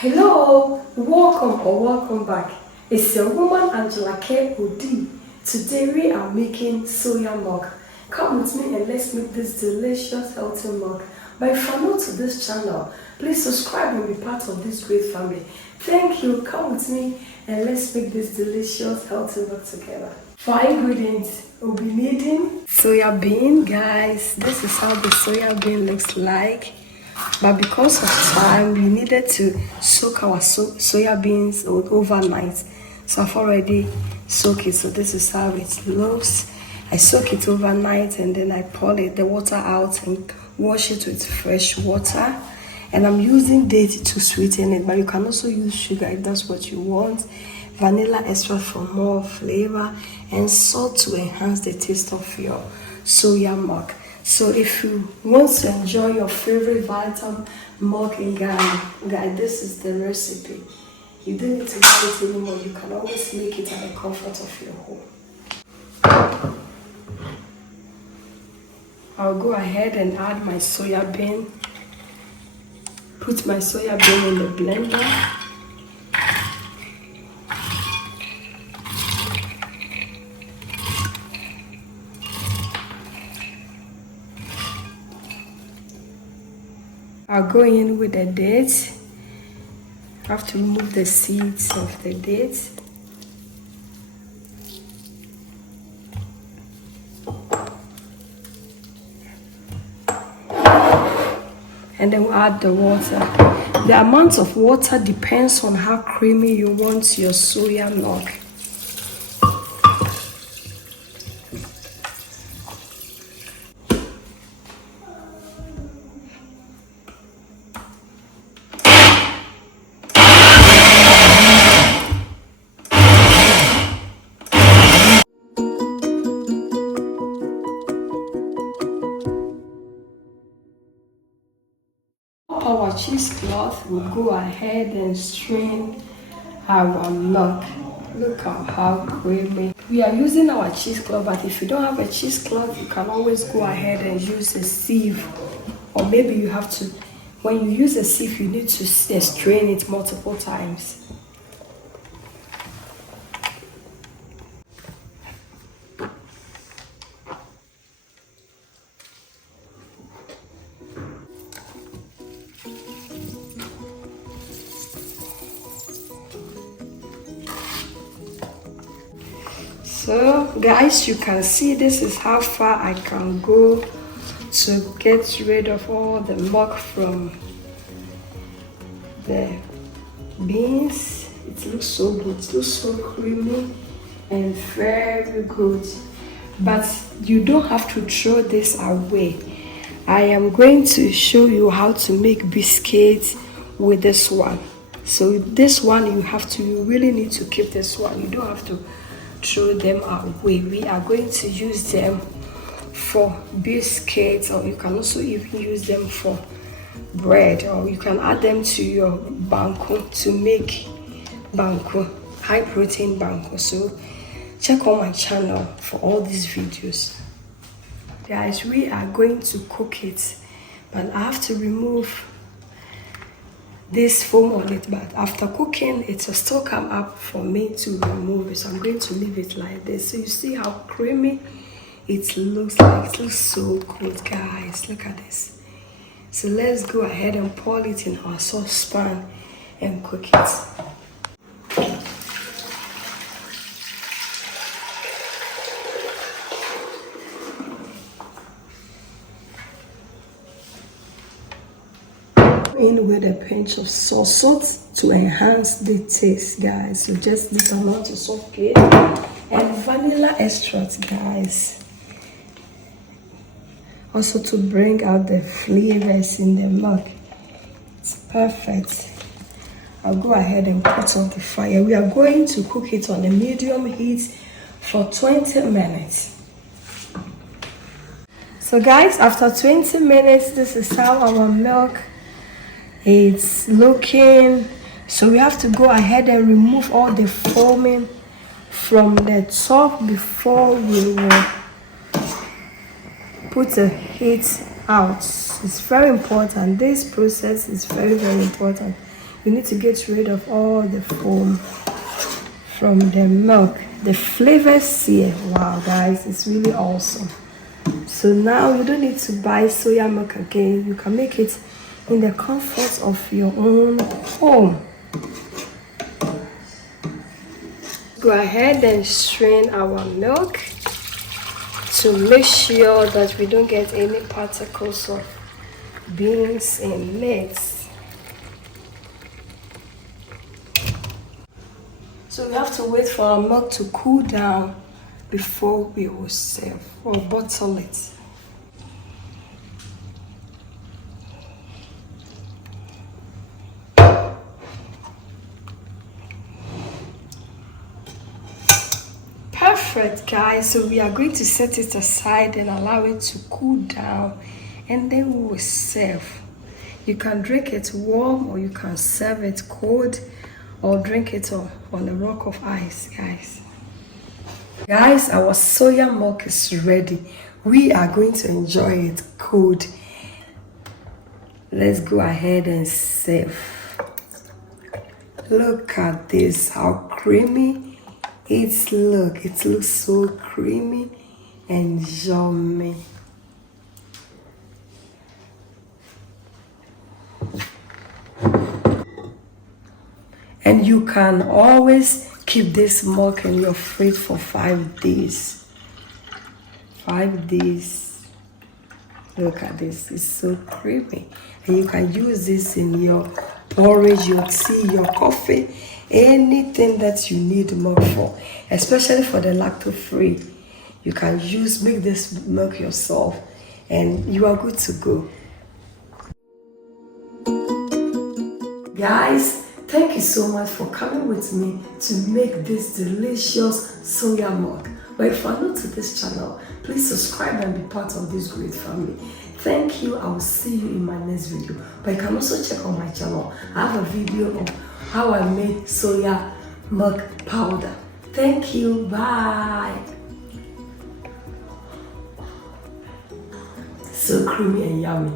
Hello, welcome or welcome back. It's your woman Angela K. Odi. Today we are making soya milk. Come with me and let's make this delicious healthy milk. But if you're new to this channel, please subscribe and be part of this great family. Thank you. Come with me and let's make this delicious healthy milk together. For our ingredients, we'll be needing soya bean, guys. This is how the soya bean looks like. But because of time, we needed to soak our soya beans overnight. So I've already soaked it. So this is how it looks. I soak it overnight and then I pour the water out and wash it with fresh water. And I'm using date to sweeten it, but you can also use sugar if that's what you want. Vanilla extract for more flavor, and salt to enhance the taste of your soya milk. So if you want to enjoy your favorite Vita Milk in Ghana, guys, this is the recipe. You don't need to buy it anymore. You can always make it at the comfort of your home. I'll go ahead and add my soya bean. Put my soya bean in the blender. I'll go in with the dates. I have to remove the seeds of the dates. And then we'll add the water. The amount of water depends on how creamy you want your soya milk. Our cheesecloth will go ahead and strain our milk. Look at how creamy. We are using our cheesecloth, but if you don't have a cheesecloth, you can always go ahead and use a sieve. Or maybe you have to, when you use a sieve, you need to strain it multiple times. So guys, you can see this is how far I can go to get rid of all the milk from the beans. It looks so good, it looks so creamy and very good. But you don't have to throw this away. I am going to show you how to make biscuits with this one. So this one you really need to keep this one. You don't have to throw them away. We are going to use them for biscuits, or you can also even use them for bread, or you can add them to your banku to make banku, high protein banku. So check on my channel for all these videos. Guys, we are going to cook it, but I have to remove this foam on it, but after cooking it will still come up for me to remove it. So I'm going to leave it like this. So you see how creamy it looks like. It looks so good, guys. Look at this. So let's go ahead and pour it in our saucepan and cook it. In with a pinch of salt to enhance the taste, guys. So just this amount of salt, okay? And vanilla extract, guys, also to bring out the flavors in the milk. It's perfect. I'll go ahead and put on the fire. We are going to cook it on a medium heat for 20 minutes. So guys, after 20 minutes, this is how our milk it's looking. So we have to go ahead and remove all the foaming from the top before we will put the heat out. It's very important. This process is very important. We need to get rid of all the foam from the milk. The flavors here, wow guys, it's really awesome. So now you don't need to buy soya milk again. You can make it in the comfort of your own home. Go ahead and strain our milk to make sure that we don't get any particles of beans and mix. So we have to wait for our milk to cool down before we will serve or bottle it. Perfect guys, so we are going to set it aside and allow it to cool down, and then we will serve. You can drink it warm or you can serve it cold or drink it on a rock of ice, guys. Guys, our soya milk is ready. We are going to enjoy it cold. Let's go ahead and serve. Look at this, how creamy it looks so creamy and yummy. And you can always keep this milk in your fridge for 5 days. 5 days. Look at this, it's so creamy. And you can use this in your porridge, your tea, your coffee, anything that you need milk for, especially for the lactose-free. You can make this milk yourself and you are good to go. Guys, thank you so much for coming with me to make this delicious soya milk. But if you are new to this channel, please subscribe and be part of this great family. Thank you. I will see you in my next video. But you can also check on my channel. I have a video of how I made soya milk powder. Thank you. Bye. So creamy and yummy.